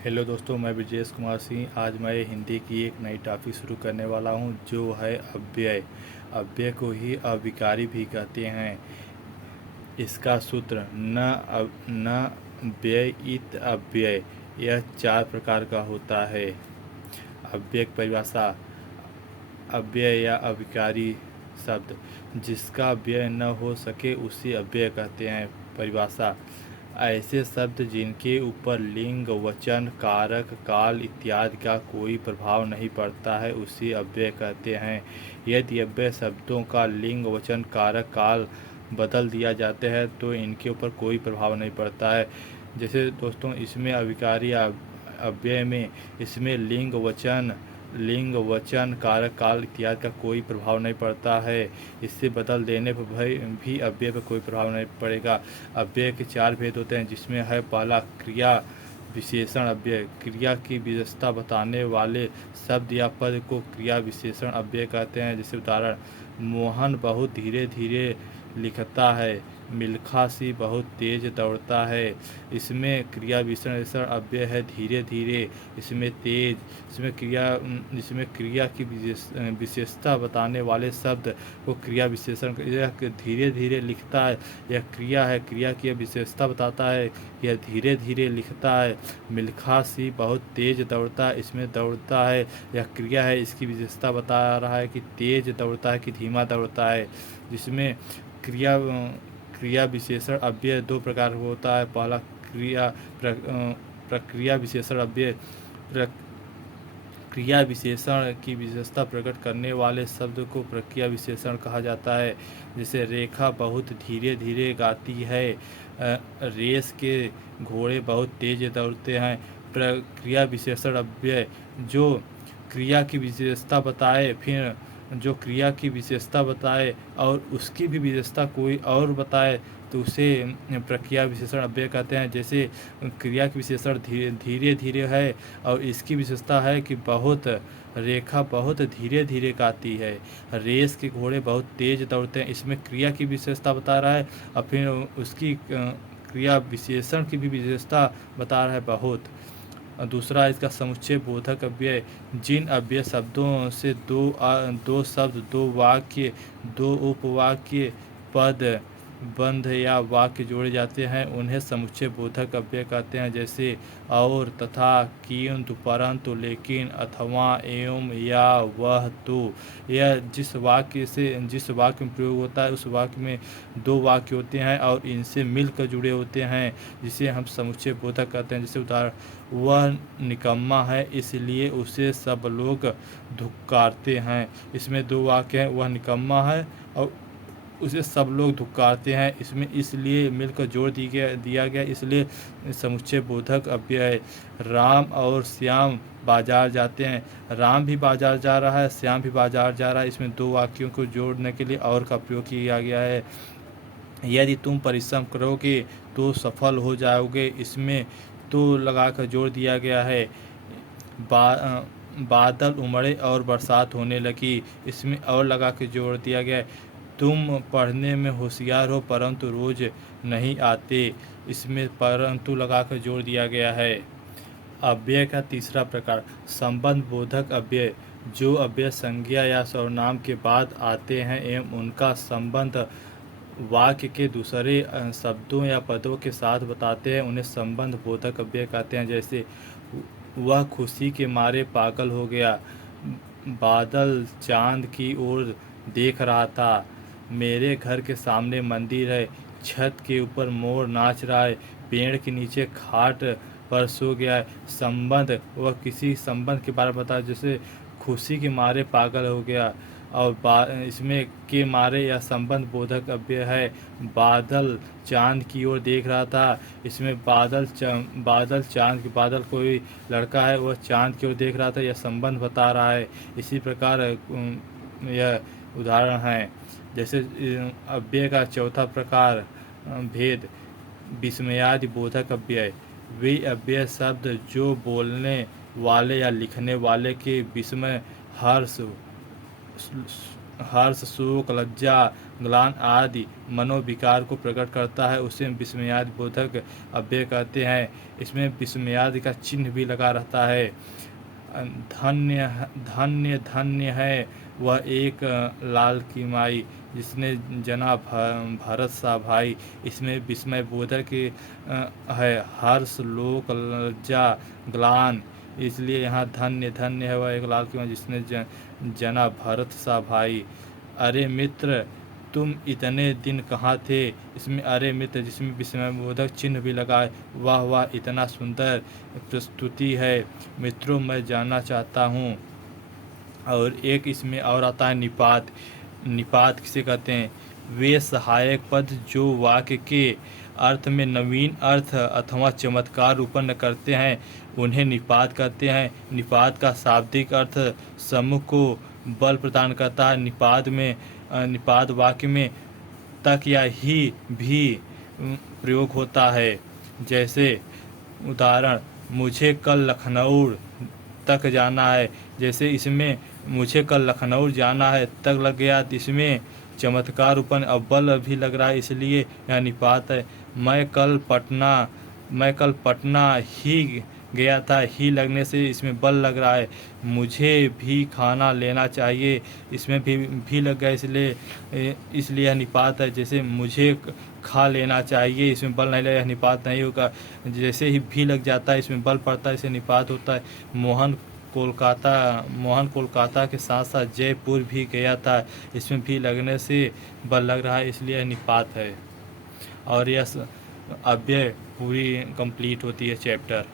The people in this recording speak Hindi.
हेलो दोस्तों, मैं ब्रजेश कुमार सिंह। आज मैं हिंदी की एक नई टॉपिक शुरू करने वाला हूं, जो है अव्यय। अव्यय को ही अविकारी भी कहते हैं। इसका सूत्र न व्यय इत अव्यय। यह 4 प्रकार का होता है। अव्यय की परिभाषा: अव्यय या अविकारी शब्द जिसका व्यय न हो सके उसे अव्यय कहते हैं। परिभाषा: ऐसे शब्द जिनके ऊपर लिंग, वचन, कारक, काल इत्यादि का कोई प्रभाव नहीं पड़ता है उसे अव्यय कहते हैं। यदि अव्यय शब्दों का लिंग, वचन, कारक, काल बदल दिया जाता है तो इनके ऊपर कोई प्रभाव नहीं पड़ता है। जैसे दोस्तों, इसमें अविकारी अव्यय में इसमें लिंग, वचन, कारक, काल इत्यादि का कोई प्रभाव नहीं पड़ता है। इससे बदल देने पर भी अव्यय पर कोई प्रभाव नहीं पड़ेगा। अव्यय के 4 भेद होते हैं, जिसमें है पहला क्रिया विशेषण अव्यय। क्रिया की विशेषता बताने वाले शब्द या पद को क्रिया विशेषण अव्यय कहते हैं। जैसे उदाहरण: मोहन बहुत धीरे धीरे लिखता है, मिल्खा सी बहुत तेज दौड़ता है। इसमें क्रिया विशेषण अव्यय है धीरे धीरे, इसमें तेज। इसमें क्रिया की विशेषता बताने वाले शब्द को क्रिया विशेषण। यह धीरे धीरे लिखता है, यह क्रिया है, क्रिया की विशेषता बताता है, यह धीरे धीरे लिखता है। मिल्खा सी बहुत तेज दौड़ता है, इसमें दौड़ता है, यह क्रिया है, इसकी विशेषता बता रहा है कि तेज दौड़ता है कि धीमा दौड़ता है। जिसमें क्रिया क्रिया विशेषण अव्यय 2 प्रकार होता है। पहला प्रक्रिया विशेषण अव्यय। क्रिया विशेषण की विशेषता प्रकट करने वाले शब्द को प्रक्रिया विशेषण कहा जाता है। जैसे रेखा बहुत धीरे धीरे गाती है, रेस के घोड़े बहुत तेज दौड़ते हैं। प्रक्रिया विशेषण अव्यय जो क्रिया की विशेषता बताए, फिर जो क्रिया की विशेषता बताए और उसकी भी विशेषता कोई और बताए तो उसे प्रक्रिया विशेषण अव्यय कहते हैं। जैसे क्रिया की विशेषण धीरे धीरे है और इसकी विशेषता है कि रेखा बहुत धीरे धीरे गाती है, रेस के घोड़े बहुत तेज दौड़ते हैं। इसमें क्रिया की विशेषता बता रहा है और फिर उसकी क्रिया विशेषण की भी विशेषता बता रहा है बहुत। दूसरा इसका समुच्चय बोधक अव्यय। जिन अव्यय शब्दों से दो शब्द, 2 वाक्य, 2 उपवाक्य, पद, बंध या वाक्य जोड़े जाते हैं उन्हें समुच्चय बोधक अव्यय कहते हैं। जैसे और, तथा, किंतु, परंतु, लेकिन, अथवा, एवं, या, वह, तो। यह जिस वाक्य में प्रयोग होता है उस वाक्य में 2 वाक्य होते हैं और इनसे मिलकर जुड़े होते हैं, जिसे हम समुच्चय बोधक कहते हैं। जैसे उदाहरण: वह निकम्मा है इसलिए उसे सब लोग धिक्कारते हैं। इसमें 2 वाक्य हैं, वह निकम्मा है और उसे सब लोग धिक्कारते हैं। इसमें इसलिए मिलकर जोड़ दिया गया, इसलिए समुच्चय बोधक अव्यय है। राम और श्याम बाजार जाते हैं। राम भी बाजार जा रहा है, श्याम भी बाजार जा रहा है। इसमें 2 वाक्यों को जोड़ने के लिए और का प्रयोग किया गया है। यदि तुम परिश्रम करोगे तो सफल हो जाओगे। इसमें तो लगाकर जोड़ दिया गया है। बादल उमड़े और बरसात होने लगी। इसमें और लगा के जोड़ दिया गया है। तुम पढ़ने में होशियार हो परंतु रोज नहीं आते। इसमें परंतु लगाकर जोड़ दिया गया है। अव्यय का तीसरा प्रकार संबंध बोधक अव्यय। जो अव्यय संज्ञा या सर्वनाम के बाद आते हैं एवं उनका संबंध वाक्य के दूसरे शब्दों या पदों के साथ बताते हैं उन्हें संबंध बोधक अव्यय कहते हैं। जैसे वह खुशी के मारे पागल हो गया, बादल चांद की ओर देख रहा था, मेरे घर के सामने मंदिर है, छत के ऊपर मोर नाच रहा है, पेड़ के नीचे खाट पर सो गया है। संबंध, वह किसी संबंध के बारे में बताया, जैसे खुशी के मारे पागल हो गया और इसमें के मारे या संबंध बोधक अव्यय है। बादल चांद की ओर देख रहा था। इसमें बादल चांद की, बादल कोई लड़का है वह चांद की ओर देख रहा था, यह संबंध बता रहा है। इसी प्रकार यह उदाहरण है। जैसे अव्यय का चौथा प्रकार भेद विस्मयादि बोधक अव्यय। वे अव्यय शब्द जो बोलने वाले या लिखने वाले के विस्मय, हर्ष, हर्ष, शोक, लज्जा, ग्लानि आदि मनोविकार को प्रकट करता है, उसे विस्मयादि बोधक अव्यय कहते हैं। इसमें विस्मयादि का चिन्ह भी लगा रहता है। धन्य धन्य धन्य है वह एक लाल की माई, जिसने जना भरत सा भाई। इसमें विस्मय बोधक है, हर्ष, लोक, लज्जा, ग्लान, इसलिए यहाँ धन्य धन्य है वह एक लाल की माई, जिसने जना भरत सा भाई। अरे मित्र तुम इतने दिन कहाँ थे। इसमें अरे मित्र जिसमें विस्मयबोधक चिन्ह भी लगा है। वाह वाह, इतना सुंदर प्रस्तुति है मित्रों, मैं जानना चाहता हूँ। और एक इसमें और आता है निपात। निपात किसे कहते हैं? वे सहायक पद जो वाक्य के अर्थ में नवीन अर्थ अथवा चमत्कार उत्पन्न करते हैं, उन्हें निपात कहते हैं। निपात का शाब्दिक अर्थ समूह को बल प्रदान करता है। निपात वाक्य में तक या ही भी प्रयोग होता है। जैसे उदाहरण, मुझे कल लखनऊ तक जाना है। जैसे इसमें मुझे कल लखनऊ जाना है तक लग गया, तो इसमें चमत्कार उपन अव्वल भी लग रहा है, इसलिए यह निपात है। मैं कल पटना ही गया था, ही लगने से इसमें बल लग रहा है। मुझे भी खाना लेना चाहिए, इसमें भी लग गया, इसलिए यह निपात है। जैसे मुझे खा लेना चाहिए, इसमें बल नहीं लगा, निपात नहीं होगा। जैसे ही भी लग जाता है इसमें बल पड़ता है, इसे निपात होता है। मोहन कोलकाता के साथ साथ जयपुर भी गया था, इसमें भी लगने से बल लग रहा है, इसलिए यह निपात है। और यह अव्यय पूरी कंप्लीट होती है चैप्टर।